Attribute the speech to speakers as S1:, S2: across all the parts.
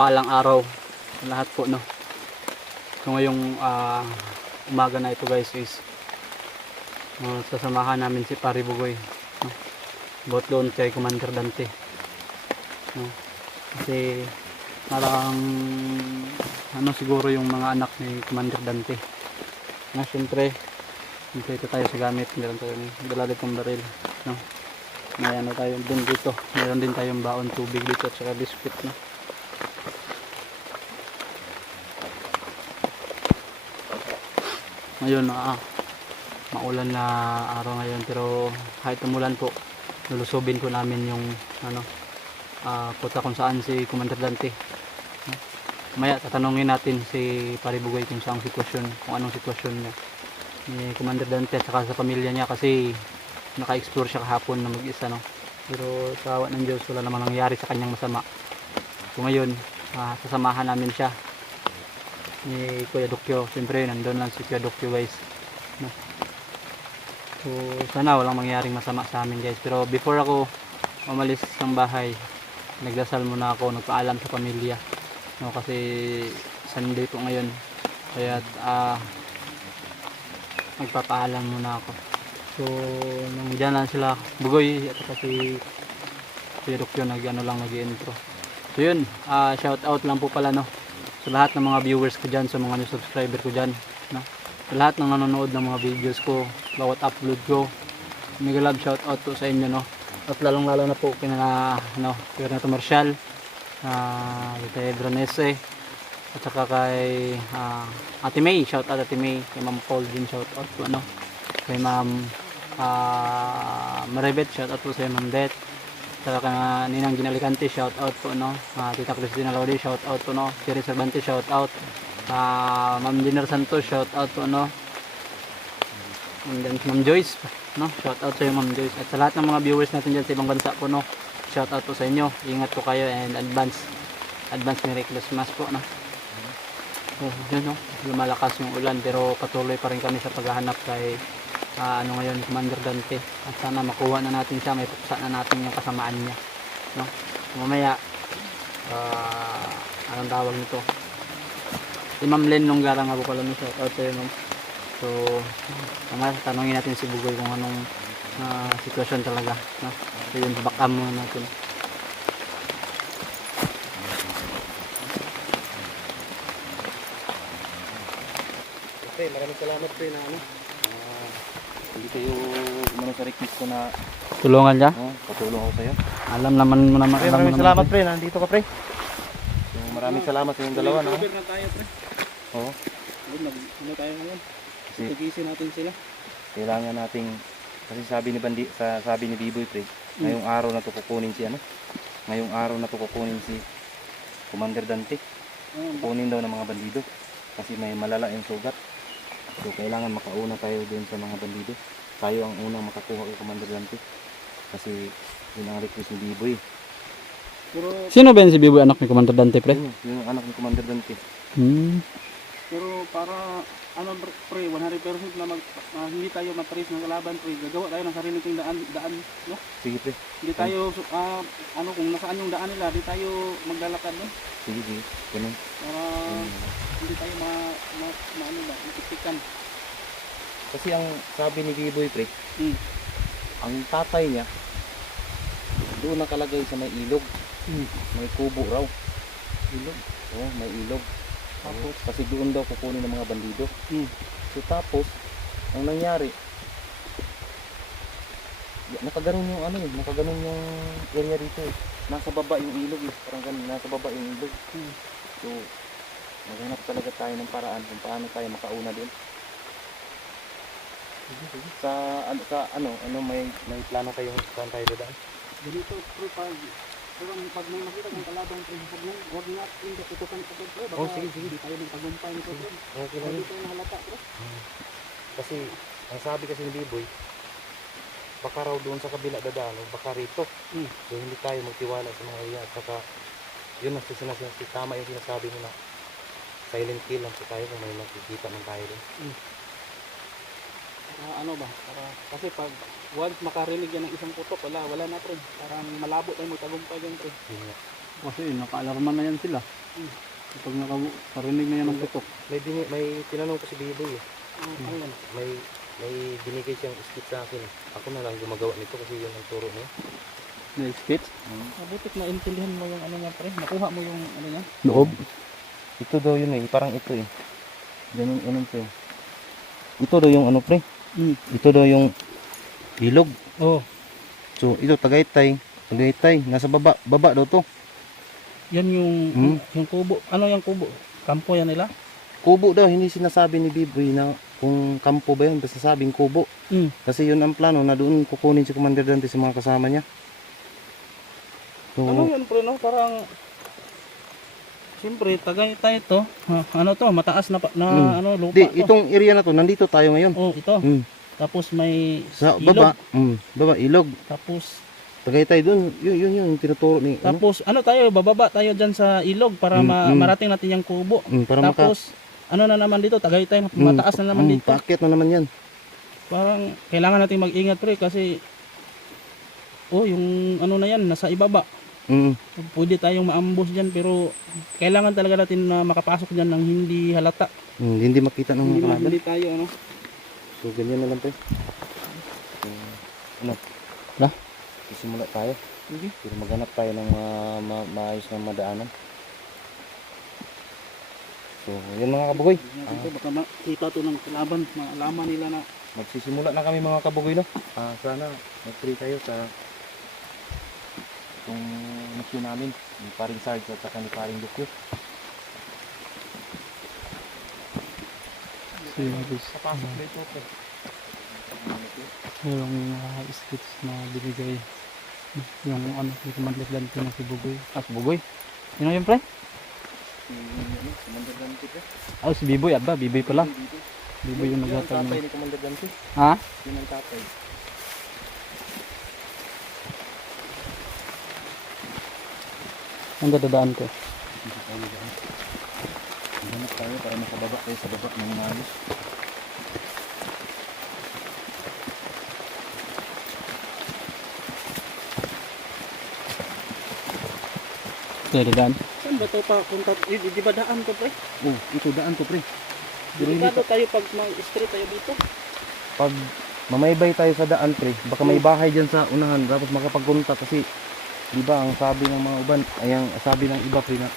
S1: pagpalang araw lahat po no. So ngayong ah, umaga na ito guys is uh, sasamahan namin si Pari Bugoy. No? About doon kay Commander Dante. No? Kasi parang ano siguro yung mga anak ni Commander Dante. Na syempre, ito tayo sa gamit. Meron tayong dala ditong baril. No? may ano tayo din dito meron din tayong baon tubig dito at saka biscuit no ngayon ah, maulan na araw ngayon pero kahit umulan po lulusobin ko namin yung ano ah, puta kung saan si Commander Dante. No? maya tatanungin natin si Paribugay kung saan sitwasyon kung anong sitwasyon niya ni Commander Dante at saka sa pamilya niya kasi naka-explore siya kahapon na mag-isa no? Pero sa awa ng Diyos wala namang nangyari sa kanyang masama. So ngayon ah, sasamahan namin siya ni Kuya Dokyo. Siyempre nandun lang si Kuya Dokyo guys. No? so sana walang mangyaring masama sa amin guys. Pero before ako umalis ng bahay nagdasal muna ako nagpaalam sa pamilya. No kasi Sunday po ngayon. Kaya ah magpapaalam muna ako. So, nung dyan lang sila, Bugoy at saka si Rukyo nag ano lang nag intro So yun, ah shout out lang po pala no sa lahat ng mga viewers ko dyan, sa mga new subscriber ko dyan, no. Sa lahat ng nanonood ng mga videos ko, bawat upload ko. Mega love shout out po sa inyo no. At lalong lalo na po kina no, kay Renato Marcial, ah kay Bronese, at saka kay ah, Ate May, shout out Ate May, kay Ma'am Paul din shout out po ano. Kay Ma'am ah Maribet, shout out po sa Ma'am Det. Saka ah, Ninang Ginalicante, shout out po no. Ah, Tita Cristina Lodi, shout out po no. Siri Cervantes, shout out. Ah, Ma'am Dinner Santos, shout out po no. And then Ma'am Joyce, no. Shout out sa iyo Ma'am Joyce. At sa lahat ng mga viewers natin diyan sa ibang bansa po no. Shout out po sa inyo. Ingat po kayo and advance advance Merry Christmas po no. So, yun no. Lumalakas yung ulan pero patuloy pa rin kami sa paghahanap kay ah, ano ngayon Commander Dante. At sana makuha na natin siya may puksa na natin yung kasamaan niya no? Mamaya ah, anong tawag nito? Si Ma'am Len nung gara nga po pala no shout out sa'yo ma'am so mamaya tanongin natin si Bugoy kung anong ah, sitwasyon talaga no? So yun bakam muna natin.
S2: Okay, maraming salamat pre na ano. Hindi kayo umano sa request ko na
S1: tulungan niya
S2: oh, patulong ako sa'yo.
S1: alam naman mo naman
S2: Pre,
S1: alam mo
S2: maraming
S1: naman
S2: salamat pre, nandito ka pre. So, maraming salamat sa inyong dalawa no.
S1: na tayo pre
S2: Oo.
S1: ano tayo ngayon
S2: Kasi
S1: tigisin natin sila
S2: kailangan nating kasi sabi ni Bandi sa sabi ni Biboy pre, ngayong araw na to kukunin si ano? Ngayong araw na to kukunin si Commander Dante. Kukunin daw ng mga bandido kasi may malala yung sugat. So kailangan makauna tayo dun sa mga bandido. Tayo ang unang makakuha kay Commander Dante. Kasi yun ang request ni Biboy.
S3: Pero
S1: Sino ba yun si Biboy anak ni Commander Dante pre?
S2: Yun, yun ang anak ni Commander Dante.
S1: Hmm.
S3: pero para ano pre 100% na mag na hindi tayo maparis ng kalaban pre gagawa tayo ng sarili kong daan daan no
S2: Sige pre,
S3: hindi tayo ah, ano kung nasaan yung daan nila di tayo maglalakad no
S2: sige sige. Ganun.
S3: para
S2: Ganun.
S3: Hindi tayo ma, ma, ma ano ba matiktikan
S2: Kasi ang sabi ni Biboy pre,
S3: Hmm.
S2: ang tatay niya doon nakalagay sa may ilog.
S3: Hmm.
S2: May kubo raw. Ilog? Oo, may ilog. Tapos, kasi doon daw kukunin ng mga bandido.
S3: Hmm.
S2: So tapos, ang nangyari, nakaganon yung ano eh, nakaganon yung area dito eh. Nasa baba yung ilog eh, parang ganun, nasa baba yung ilog.
S3: Hmm.
S2: So, maghanap talaga tayo ng paraan kung paano tayo makauna doon. Sa ano sa ano ano may may plano kayong saan tayo dadaan?
S3: Ganito, pre, pag, pero pag may makita kang kalabang, pre, huwag mo, huwag nga, hindi tutukan ko, pre, baka
S2: Oh, sige, sige.
S3: hindi tayo magtagumpay nito, pre.
S2: Okay lang
S3: Hindi tayo nahalata, pre.
S2: Kasi ang sabi kasi ni Biboy, baka raw doon sa kabila dadaan o baka rito.
S3: Hmm.
S2: So hindi tayo magtiwala sa mga area. At saka yun ang sinasabi, tama yung sinasabi mo na silent kill lang po tayo kung may makikita man tayo doon.
S3: Para ano ba, para, kasi pag once makarinig yan ng isang putok, wala, wala na, pre. Parang malabo tayo magtagumpay dyan, pre.
S2: Nga.
S1: Kasi nakaalarman na yan sila.
S3: Hmm.
S1: Kapag nakarinig na yan ng putok.
S2: May, dini, may tinanong ko si Biboy eh.
S3: Ang, ano yan,
S2: May may binigay siyang skit sa akin. Ako na lang gumagawa nito kasi yun ang turo niya.
S1: Na skits.
S3: mabutit na intindihan mo yung ano niya, pre. Nakuha mo yung ano niya.
S1: Loob.
S2: Ito daw yun eh, parang ito eh. Ganun, ganun pre. Ito daw yung ano pre.
S3: Hmm.
S2: Ito daw yung ilog.
S3: Oh,
S2: So ito Tagaytay. Tagaytay. Nasa baba. Baba daw to.
S3: yan yung,
S2: Hmm.
S3: yung kubo. Ano yung kubo? Kampo yan nila?
S2: Kubo daw. Hindi sinasabi ni Biboy na kung kampo ba yun. Basta sabing kubo.
S3: Hmm.
S2: Kasi yun ang plano na doon kukunin si Commander Dante sa mga kasama niya. So,
S3: Ano yun, pre, no? Parang, Siyempre, tagay tayo to. Ha, ano to, mataas na, na
S2: Hmm.
S3: ano, lupa
S2: di,
S3: to.
S2: itong area na to, nandito tayo ngayon.
S3: Oh, ito.
S2: Hmm.
S3: Tapos may
S2: Sa
S3: ilog.
S2: baba. Hmm. Baba, ilog.
S3: Tapos,
S2: Tagaytay doon. Yun, yun, yun. Yung tinuturo ni... Ano?
S3: tapos ano tayo, bababa tayo dyan sa ilog para
S2: Mm,
S3: ma-
S2: mm.
S3: marating natin yung kubo.
S2: Hmm, para maka...
S3: Tapos, ano na naman dito, tagay tayo,
S2: Hmm,
S3: mataas na naman
S2: hmm,
S3: dito.
S2: Paakyat na naman yan.
S3: Parang, kailangan natin mag-ingat pre kasi, oh, yung ano na yan, nasa ibaba.
S2: Mm.
S3: Pwede tayong maambos dyan pero kailangan talaga natin na makapasok dyan ng hindi halata.
S2: Mm, hindi makita ng
S3: Hindi,
S2: mga
S3: hindi tayo ano.
S2: So, ganyan na lang. So, ano?
S1: Na?
S2: Isimula tayo.
S3: Sige.
S2: Pero maghanap tayo ng ma- ma- maayos na madaanan. So, yun mga kabugoy.
S3: Dito baka makita to ng kalaban, maalaman nila na
S2: Magsisimula na kami mga kabugoy, no? Ah, sana mag-free kayo sa itong mission namin. Ni paring Sarge at saka ni paring.
S1: Series.
S3: kapasok dito pre.
S1: Yung uh, skits na binigay. Yung ano, yung Commander Dante na si Bugoy. Ah, si Bugoy? Sino yun, pre?
S2: Si, ano, Commander Dante pre.
S1: Ah, si Biboy. Aba, Biboy pala. Biboy yung naglatag
S2: tatay
S1: ng...
S2: ni Commander Dante.
S1: Ha?
S2: Yun ang tatay.
S1: Ang dadadaan ko.
S2: Dito tayo daan. Hanap tayo para makababa tayo sa baba ng maayos.
S1: Dadadaan.
S3: Saan ba to pa punta? Di, di, di ba daan to pre?
S2: Oh, ito daan to pre.
S3: Delikado tayo pag mag-straight tayo dito.
S2: Pag mamaybay tayo sa daan pre, baka may bahay dyan sa unahan tapos makapagpunta kasi di ba ang sabi ng mga uban, ay ang sabi ng iba pre na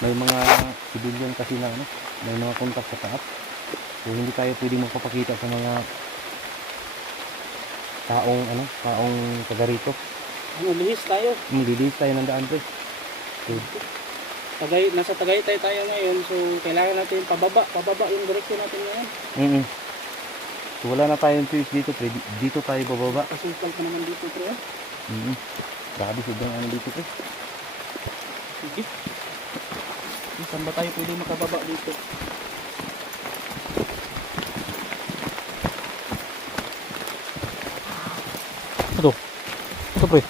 S2: may mga civilian kasi na ano, may mga kontak sa taas. So hindi tayo pwedeng magpapakita sa mga taong ano, taong taga rito.
S3: Ano, lihis tayo.
S2: Maglilis tayo ng daan pre. So,
S3: Tagay, nasa Tagaytay tayo ngayon, so kailangan natin pababa, pababa yung direksyon natin ngayon.
S2: mm So wala na tayong choice dito pre, Di- dito tayo bababa.
S3: Kasultal ka naman dito pre.
S2: Mm Grabe sobrang ano dito pre.
S3: Sige. Saan ba tayo pwede makababa dito?
S1: Ito. Ito, pre.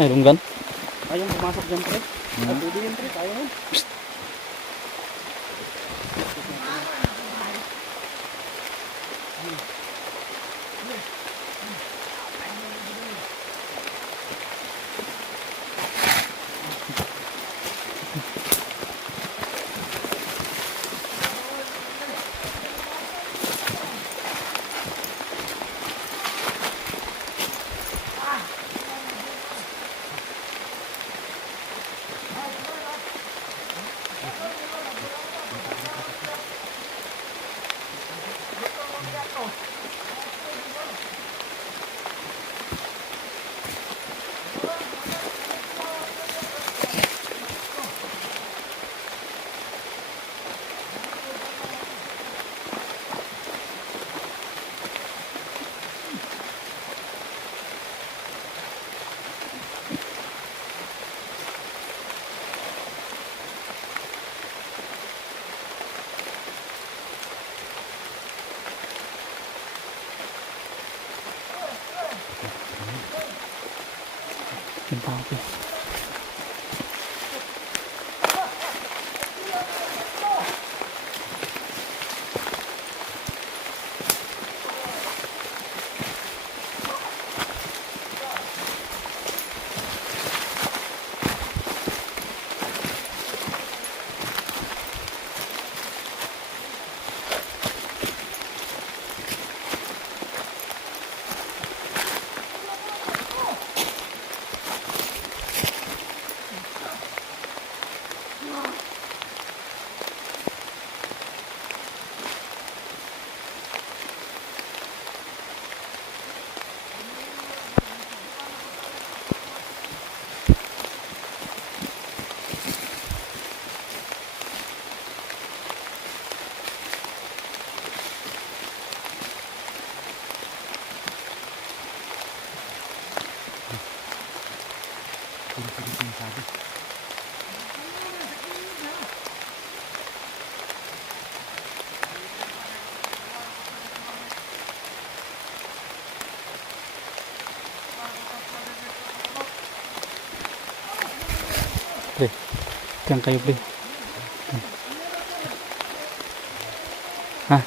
S1: Ay, lunggan.
S3: Tayong pumasok dyan pre.
S2: Mm.
S3: Ah, pwede yun pre, tayo yun.
S1: Yun pa ako. Pre, diyan kayo pre. Ha?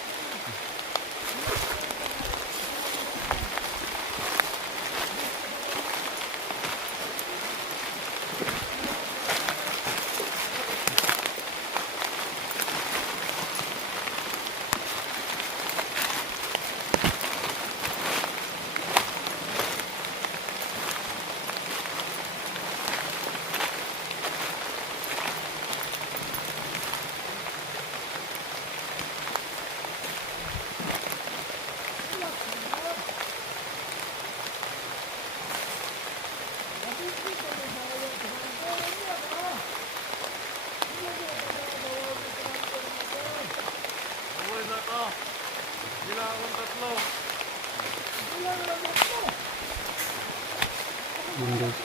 S1: Yun guys.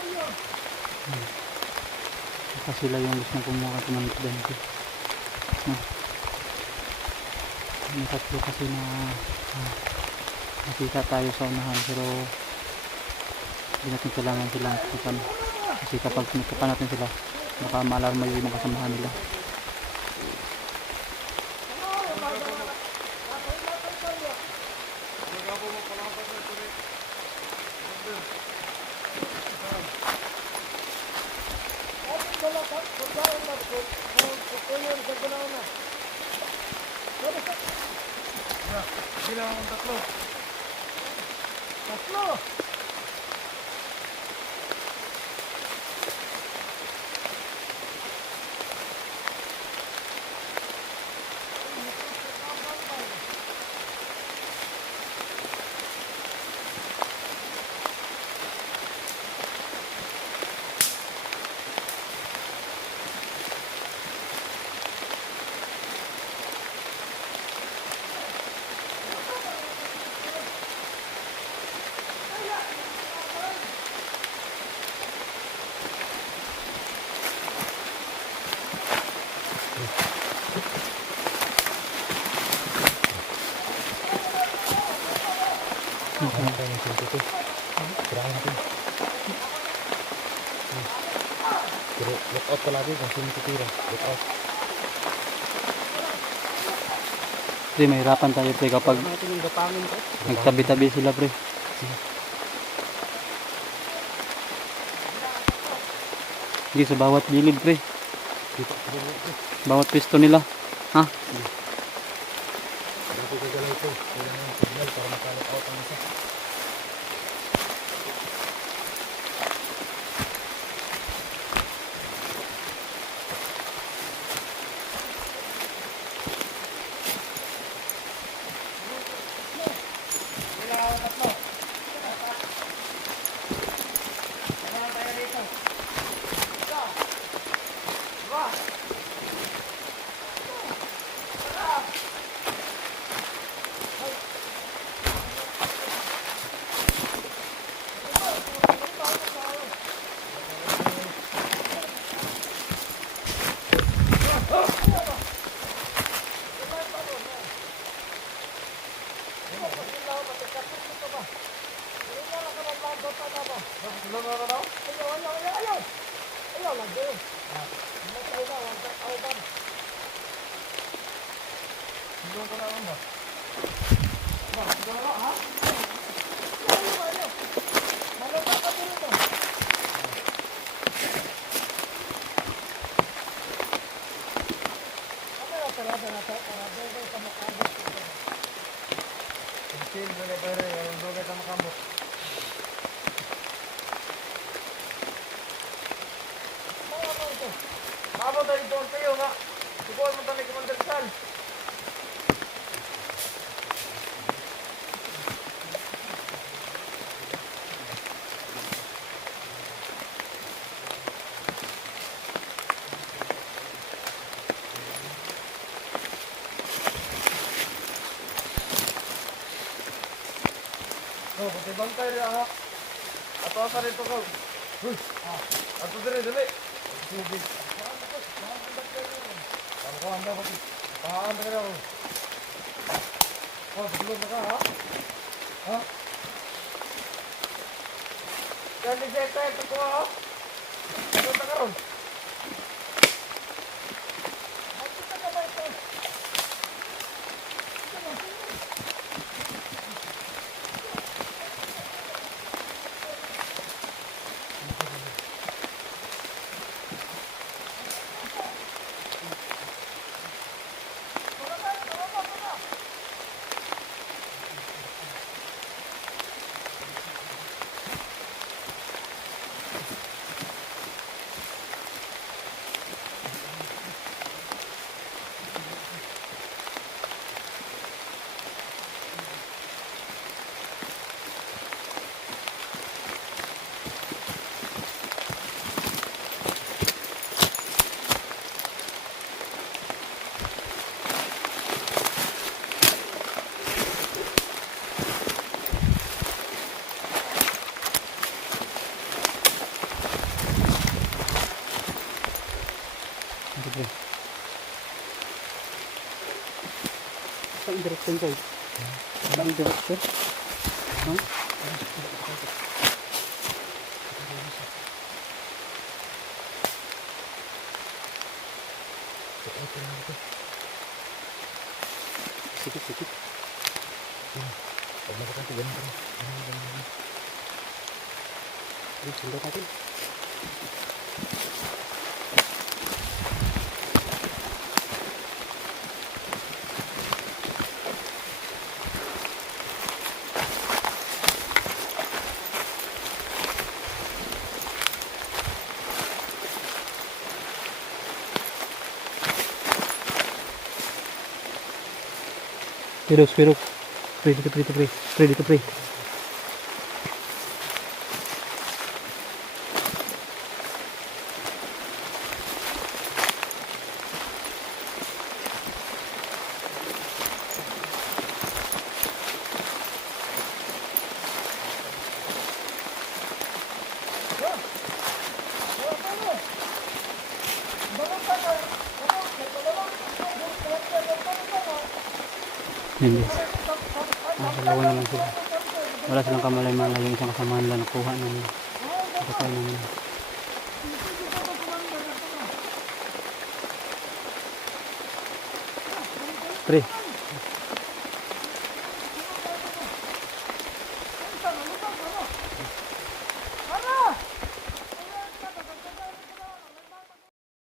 S1: Hmm. Baka sila yung gusto kumuha isdan ko. Hmm. May tatlo kasi na ah, nakita tayo sa unahan pero hindi natin kailangan sila kapan. Kasi kapag nagkapan natin sila baka maalarma yung mga kasamahan nila. Hindi lang akong tatlo. Tatlo!
S2: Pero look out palagi kung sino titira. Look out.
S1: Pre, mahirapan tayo pre kapag
S3: natin ko.
S1: nagtabi-tabi sila pre. Hindi sa bawat gilid pre.
S2: Dito.
S1: Bawat pisto nila. Ha?
S2: Dito gagalaw ito. Kailangan ng signal para makalook out ang isa.
S4: Bangkay rin ako. Ato sa rito ko. Huy. Ato dali, dali. Ako ko anda ko. Pahaan ka na ako. Oh, na ka ha? Ha? Dali seta ito ko ha? Ano karon?
S1: Ito pre. Saan direction ko? Saan direction? Ha? Sikit, sikit. Ayun, sundan natin. Spiro, Spiro. Pray dito, pray dito, pray. Pray dito, pray. Hindi. Ah, dalawa naman sila. Wala silang kamalay-malay yung isang kasamahan lang nakuha namin. Patay namin. Pre,